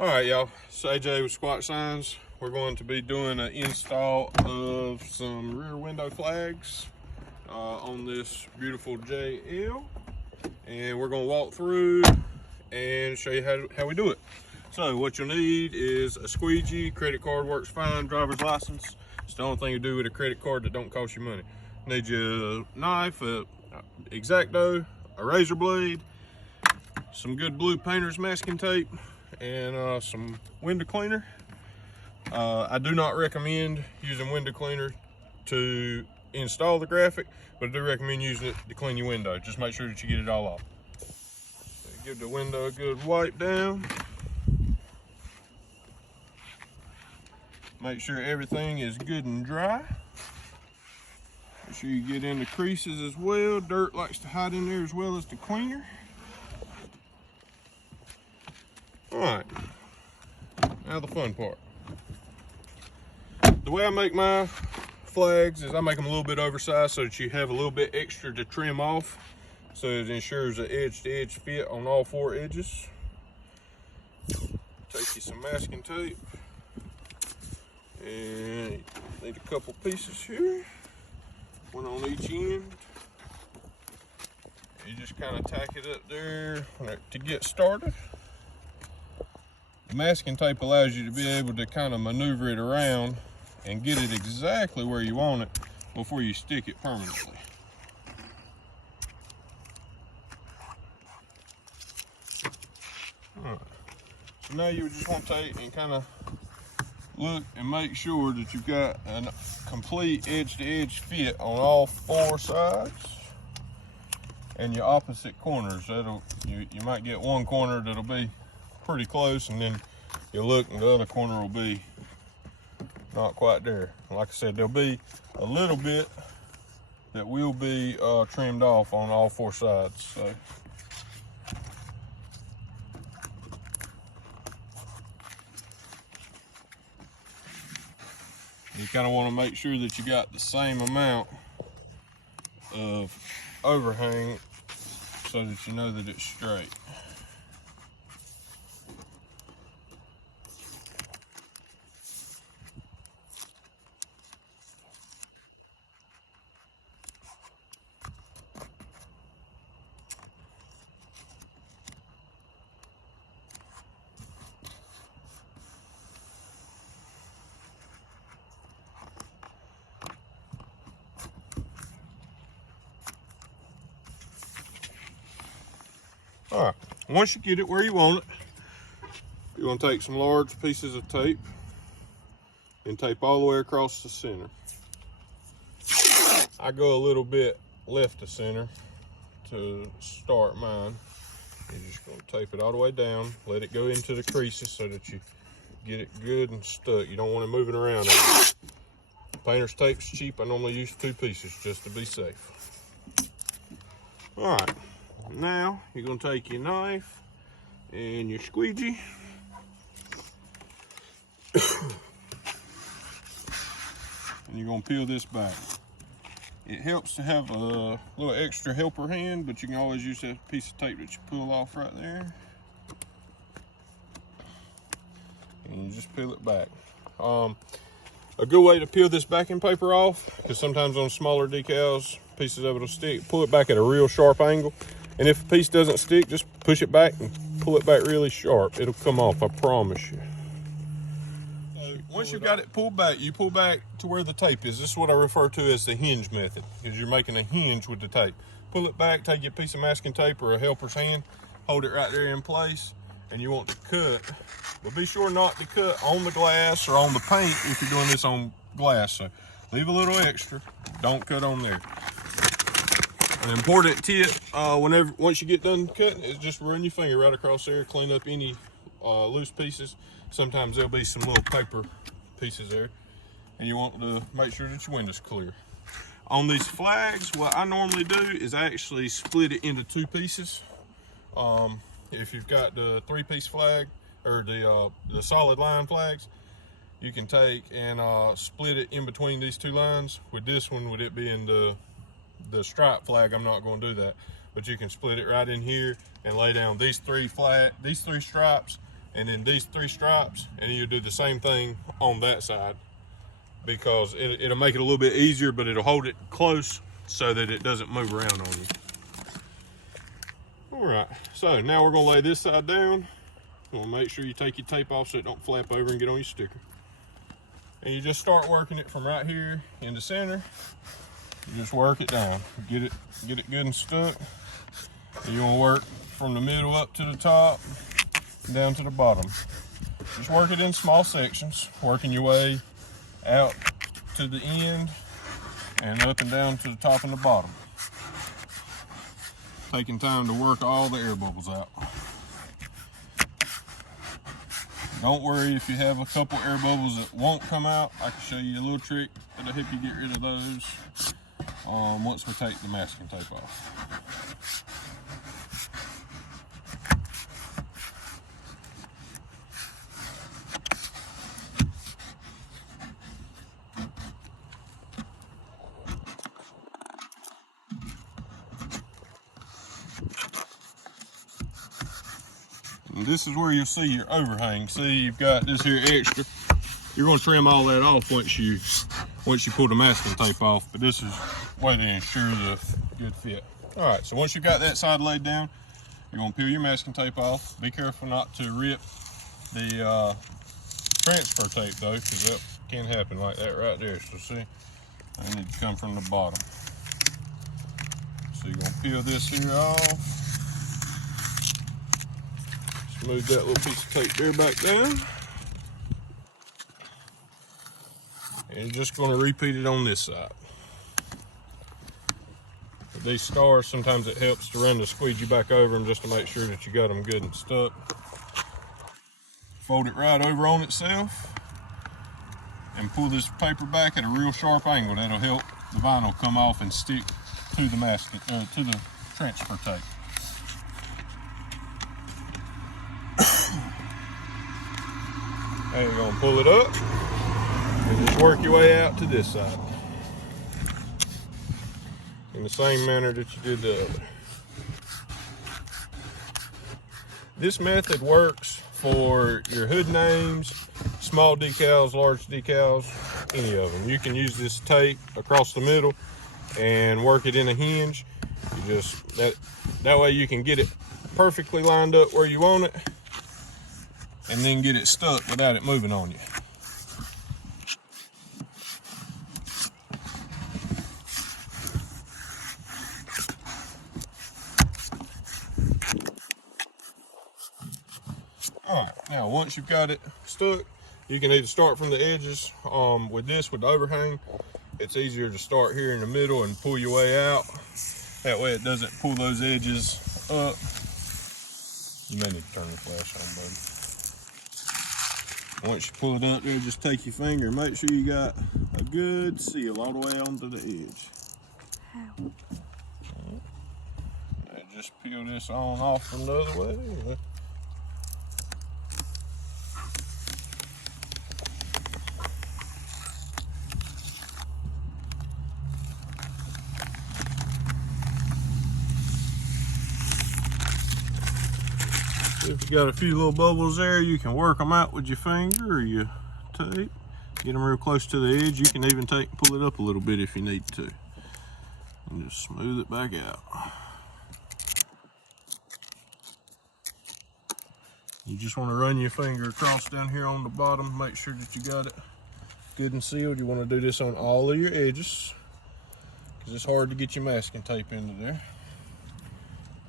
All right, y'all. It's AJ with Squat Signs. We're going to be doing an install of some rear window flags on this beautiful JL, and we're going to walk through and show you how we do it. So what you'll need is a squeegee. Credit card works fine. Driver's license. It's the only thing you do with a credit card that don't cost you money. Need you a knife, a X-Acto, a razor blade, some good blue painter's masking tape, and some window cleaner. I do not recommend using window cleaner to install the graphic, but I do recommend using it to clean your window. Just make sure that you get it all off. So give the window a good wipe down. Make sure everything is good and dry. Make sure you get in the creases as well. Dirt likes to hide in there as well as the cleaner. All right, now the fun part. The way I make my flags is I make them a little bit oversized so that you have a little bit extra to trim off, so it ensures an edge-to-edge fit on all four edges. Take you some masking tape, and you need a couple pieces here, one on each end. You just kind of tack it up there to get started. The masking tape allows you to be able to kind of maneuver it around and get it exactly where you want it before you stick it permanently. All right. So now you just want to take and kind of look and make sure that you've got a complete edge-to-edge fit on all four sides and your opposite corners. You might get one corner that'll be pretty close, and then you'll look and the other corner will be not quite there. Like I said, there'll be a little bit that will be trimmed off on all four sides. So you kind of want to make sure that you got the same amount of overhang so that you know that it's straight. All right, once you get it where you want it, you're gonna take some large pieces of tape and tape all the way across the center. I go a little bit left of center to start mine. You're just gonna tape it all the way down, let it go into the creases so that you get it good and stuck. You don't want it moving around. Painter's tape's cheap. I normally use 2 pieces just to be safe. All right. Now you're going to take your knife and your squeegee and you're going to peel this back. It helps to have a little extra helper hand, but you can always use that piece of tape that you pull off right there, and you just peel it back. A good way to peel this backing paper off, because sometimes on smaller decals pieces of it will stick, pull it back at a real sharp angle. And if a piece doesn't stick, just push it back and pull it back really sharp. It'll come off, I promise you. So once you've got it pulled back, you pull back to where the tape is. This is what I refer to as the hinge method, because you're making a hinge with the tape. Pull it back, take your piece of masking tape or a helper's hand, hold it right there in place, and you want to cut. But be sure not to cut on the glass or on the paint if you're doing this on glass. So leave a little extra, don't cut on there. An important tip, once you get done cutting, is just run your finger right across there, clean up any loose pieces. Sometimes there'll be some little paper pieces there, and you want to make sure that your window's clear. On these flags, what I normally do is I actually split it into 2 pieces. If you've got the 3-piece flag or the solid line flags, you can take and split it in between these 2 lines. With this one, with it being the stripe flag, I'm not going to do that, but you can split it right in here and lay down these 3 stripes and then these 3 stripes, and you do the same thing on that side, because it'll make it a little bit easier, but it'll hold it close so that it doesn't move around on you. All right, so now we're gonna lay this side down. You wanna make sure you take your tape off so it don't flap over and get on your sticker. And you just start working it from right here in the center. You just work it down, get it good and stuck. And you wanna work from the middle up to the top, down to the bottom. Just work it in small sections, working your way out to the end and up and down to the top and the bottom. Taking time to work all the air bubbles out. Don't worry if you have a couple air bubbles that won't come out. I can show you a little trick that'll help you get rid of those once we take the masking tape off. And this is where you'll see your overhang. See, you've got this here extra. You're going to trim all that off once you pull the masking tape off, but this is a way to ensure the good fit. All right, so once you've got that side laid down, you're going to peel your masking tape off. Be careful not to rip the transfer tape though, because that can happen like that right there. So see, I need to come from the bottom. So you're going to peel this here off. Move that little piece of tape there back down. And you're just going to repeat it on this side. With these stars, sometimes it helps to run the squeegee back over them just to make sure that you got them good and stuck. Fold it right over on itself and pull this paper back at a real sharp angle. That'll help the vinyl come off and stick to the masking, to the transfer tape. Now you're going to pull it up and just work your way out to this side in the same manner that you did the other. This method works for your hood names, small decals, large decals, any of them. You can use this tape across the middle and work it in a hinge. You just that way you can get it perfectly lined up where you want it, and then get it stuck without it moving on you. All right, now once you've got it stuck, you can either start from the edges. With the overhang, it's easier to start here in the middle and pull your way out. That way it doesn't pull those edges up. You may need to turn the flash on, baby. Once you pull it up there, just take your finger and make sure you got a good seal all the way onto the edge. How? And just peel this on off from the other way. If you got a few little bubbles there, you can work them out with your finger or your tape. Get them real close to the edge. You can even pull it up a little bit if you need to. And just smooth it back out. You just want to run your finger across down here on the bottom, make sure that you got it good and sealed. You want to do this on all of your edges, because it's hard to get your masking tape into there.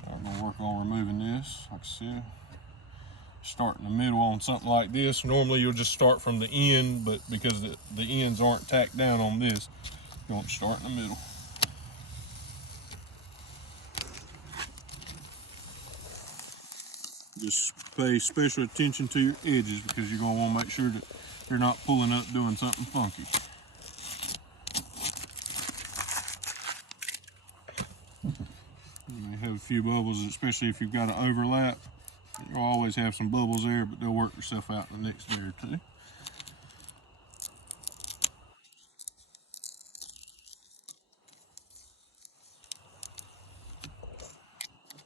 I'm going to work on removing this, like I said. Start in the middle on something like this. Normally you'll just start from the end, but because the ends aren't tacked down on this, you want to start in the middle. Just pay special attention to your edges, because you're going to want to make sure that you're not pulling up doing something funky. You may have a few bubbles, especially if you've got an overlap. You'll always have some bubbles there, but they'll work themselves out in the next day or two.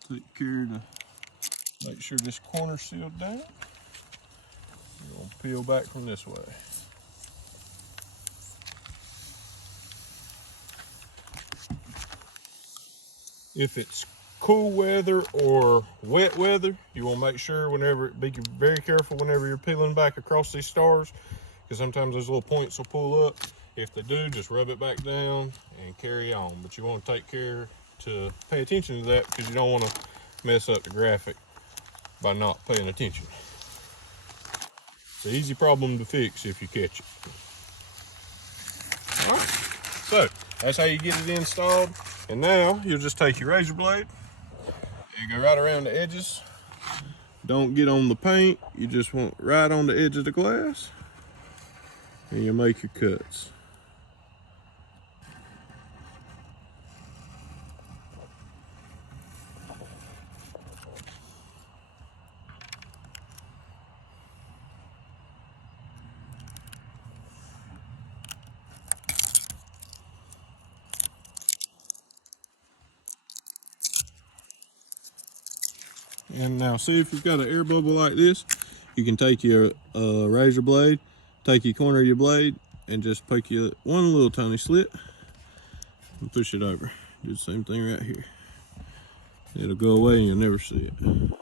Take care to make sure this corner's sealed down. peel back from this way. If it's cool weather or wet weather, you want to make sure be very careful whenever you're peeling back across these stars, because sometimes those little points will pull up. If they do, just rub it back down and carry on. But you want to take care to pay attention to that, because you don't want to mess up the graphic by not paying attention. It's an easy problem to fix if you catch it. All right, so that's how you get it installed. And now you'll just take your razor blade, you go right around the edges. Don't get on the paint, you just want right on the edge of the glass, and you make your cuts. And now see, if you've got an air bubble like this, you can take your razor blade, take your corner of your blade, and just poke you one little tiny slit and push it over. Do the same thing right here. It'll go away and you'll never see it.